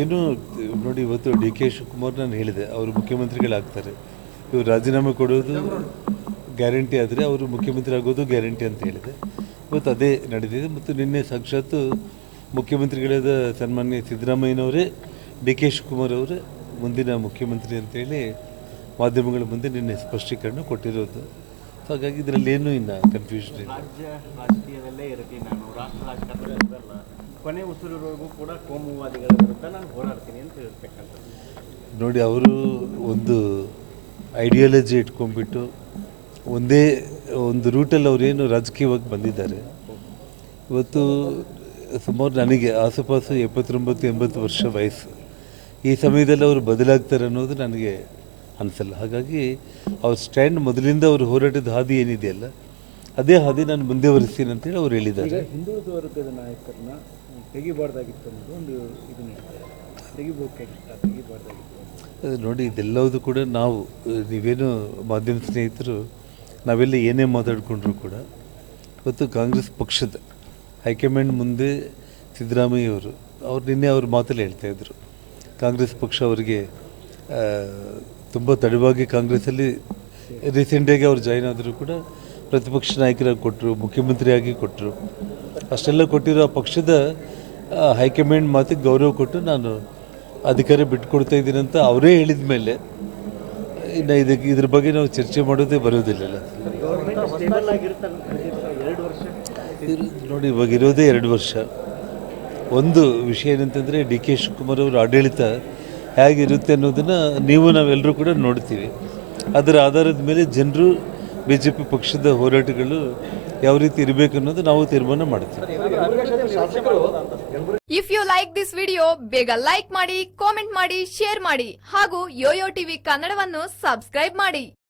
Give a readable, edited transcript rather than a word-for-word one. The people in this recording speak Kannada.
ಏನು ನೋಡಿ, ಇವತ್ತು ಡಿ ಕೆ ಶಿವಕುಮಾರ್ ನಾನು ಹೇಳಿದೆ, ಅವರು ಮುಖ್ಯಮಂತ್ರಿಗಳಾಗ್ತಾರೆ. ಇವರು ರಾಜೀನಾಮೆ ಕೊಡೋದು ಗ್ಯಾರಂಟಿ ಆದರೆ ಅವರು ಮುಖ್ಯಮಂತ್ರಿ ಆಗೋದು ಗ್ಯಾರಂಟಿ ಅಂತ ಹೇಳಿದೆ. ಇವತ್ತು ಅದೇ ನಡೆದಿದೆ. ಮತ್ತು ನಿನ್ನೆ ಸಾಕ್ಷಾತ್ತು ಮುಖ್ಯಮಂತ್ರಿಗಳಾದ ಸನ್ಮಾನ್ಯ ಸಿದ್ದರಾಮಯ್ಯನವರೇ ಡಿ ಕೆ ಶಿವಕುಮಾರ್ ಅವರೇ ಮುಂದಿನ ಮುಖ್ಯಮಂತ್ರಿ ಅಂತೇಳಿ ಮಾಧ್ಯಮಗಳ ಮುಂದೆ ನಿನ್ನೆ ಸ್ಪಷ್ಟೀಕರಣ ಕೊಟ್ಟಿರೋದು. ಸೊ ಹಾಗಾಗಿ ಇದರಲ್ಲಿ ಏನು ಇನ್ನು ಕನ್ಫ್ಯೂಷನ್ ಇಲ್ಲ. ರಾಜ್ಯ ರಾಜಕೀಯದಲ್ಲೇ ಇರ್ತೀನಿ, ನಾನು ರಾಷ್ಟ್ರ ರಾಜಕಾರಣದಲ್ಲಿ ಇರಲ್ಲ, ಕೊನೆ ಉಸಿರುವರೆಗೂ ಕೂಡ ಕೋಮುವಾದಿಗಳ ವಿರುದ್ಧ ನಾನು ಹೋರಾಡ್ತೀನಿ ಅಂತ ಹೇಳ್ತಕ್ಕಂಥದ್ದು. ನೋಡಿ, ಅವರು ಒಂದು ಐಡಿಯಾಲಜಿ ಇಟ್ಕೊಂಡ್ಬಿಟ್ಟು ಒಂದೇ ಒಂದು ರೂಟಲ್ಲಿ ಅವರೇನು ರಾಜಕೀಯವಾಗಿ ಬಂದಿದ್ದಾರೆ. ಇವತ್ತು ಸುಮಾರು ನನಗೆ ಆಸುಪಾಸು 79-80 ವರ್ಷ ವಯಸ್ಸು. ಈ ಸಮಯದಲ್ಲಿ ಅವರು ಬದಲಾಗ್ತಾರೆ ಅನ್ನೋದು ನನಗೆ ಅನಿಸಲ್ಲ. ಹಾಗಾಗಿ ಅವ್ರ ಸ್ಟ್ಯಾಂಡ್ ಮೊದಲಿಂದ ಅವರು ಹೋರಾಟದ ಹಾದಿ ಏನಿದೆಯಲ್ಲ, ಅದೇ ಹಾದಿ ನಾನು ಮುಂದುವರಿಸ್ತೀನಿ ಅಂತೇಳಿ ಅವ್ರು ಹೇಳಿದ್ದಾರೆ. ಹಿಂದುಳಿದ ವರ್ಗದ ನಾಯಕರನ್ನ ತೆಗಿಬಾರ್ದಾಗಿತ್ತು ಅನ್ನೋದು ಒಂದು ಇದನ್ನ ತೆಗಿಬಾರ್ದಾಗಿತ್ತು. ನೋಡಿ, ಇದೆಲ್ಲವುದು ಕೂಡ ನಾವು ನೀವೇನು ಮಾಧ್ಯಮ ಸ್ನೇಹಿತರು ನಾವೆಲ್ಲ ಏನೇ ಮಾತಾಡಿಕೊಂಡ್ರು ಕೂಡ ಇವತ್ತು ಕಾಂಗ್ರೆಸ್ ಪಕ್ಷದ ಹೈಕಮಾಂಡ್ ಮುಂದೆ ಸಿದ್ದರಾಮಯ್ಯವರು ನಿನ್ನೆ ಅವ್ರ ಮಾತಲ್ಲಿ ಹೇಳ್ತಾಯಿದ್ರು, ಕಾಂಗ್ರೆಸ್ ಪಕ್ಷ ಅವರಿಗೆ ತುಂಬ ತಡವಾಗಿ ಕಾಂಗ್ರೆಸ್ಸಲ್ಲಿ ರೀಸೆಂಟಾಗಿ ಅವ್ರು ಜಾಯ್ನ್ ಆದರೂ ಕೂಡ ಪ್ರತಿಪಕ್ಷ ನಾಯಕರಾಗಿ ಕೊಟ್ಟರು, ಮುಖ್ಯಮಂತ್ರಿಯಾಗಿ ಕೊಟ್ಟರು. ಅಷ್ಟೆಲ್ಲ ಕೊಟ್ಟಿರೋ ಪಕ್ಷದ ಹೈಕಮಾಂಡ್ ಮಾತಿಗೆ ಗೌರವ ಕೊಟ್ಟು ನಾನು ಅಧಿಕಾರ ಬಿಟ್ಟುಕೊಡ್ತಾ ಇದ್ದೀನಿ ಅಂತ ಅವರೇ ಹೇಳಿದ ಮೇಲೆ ಇನ್ನು ಇದ್ರ ಬಗ್ಗೆ ನಾವು ಚರ್ಚೆ ಮಾಡೋದೇ ಬರೋದಿಲ್ಲಲ್ಲ. ನೋಡಿ, ಇವಾಗ ಇರೋದೇ 2 ವರ್ಷ. ಒಂದು ವಿಷಯ ಏನಂತಂದರೆ ಡಿ ಕೆ ಶಿವಕುಮಾರ್ ಅವರ ಆಡಳಿತ ಹೇಗಿರುತ್ತೆ ಅನ್ನೋದನ್ನು ನಾವೆಲ್ಲರೂ ಕೂಡ ನೋಡ್ತೀವಿ. ಅದರ ಆಧಾರದ ಮೇಲೆ ಜನರು BJP ಪಕ್ಷದ ಹೋರಾಟಗಳು ಯಾವ ರೀತಿ ಇರಬೇಕು ಅನ್ನೋದು ನಾವು ತೀರ್ಮಾನ ಮಾಡ್ತೀವಿ. If you like this video, ಬೇಗ ಲೈಕ್ ಮಾಡಿ, ಕಾಮೆಂಟ್ ಮಾಡಿ, ಶೇರ್ ಮಾಡಿ ಹಾಗೂ ಯೋಯೋ ಟಿವಿ ಕನ್ನಡವನ್ನು ಸಬ್ಸ್ಕ್ರೈಬ್ ಮಾಡಿ.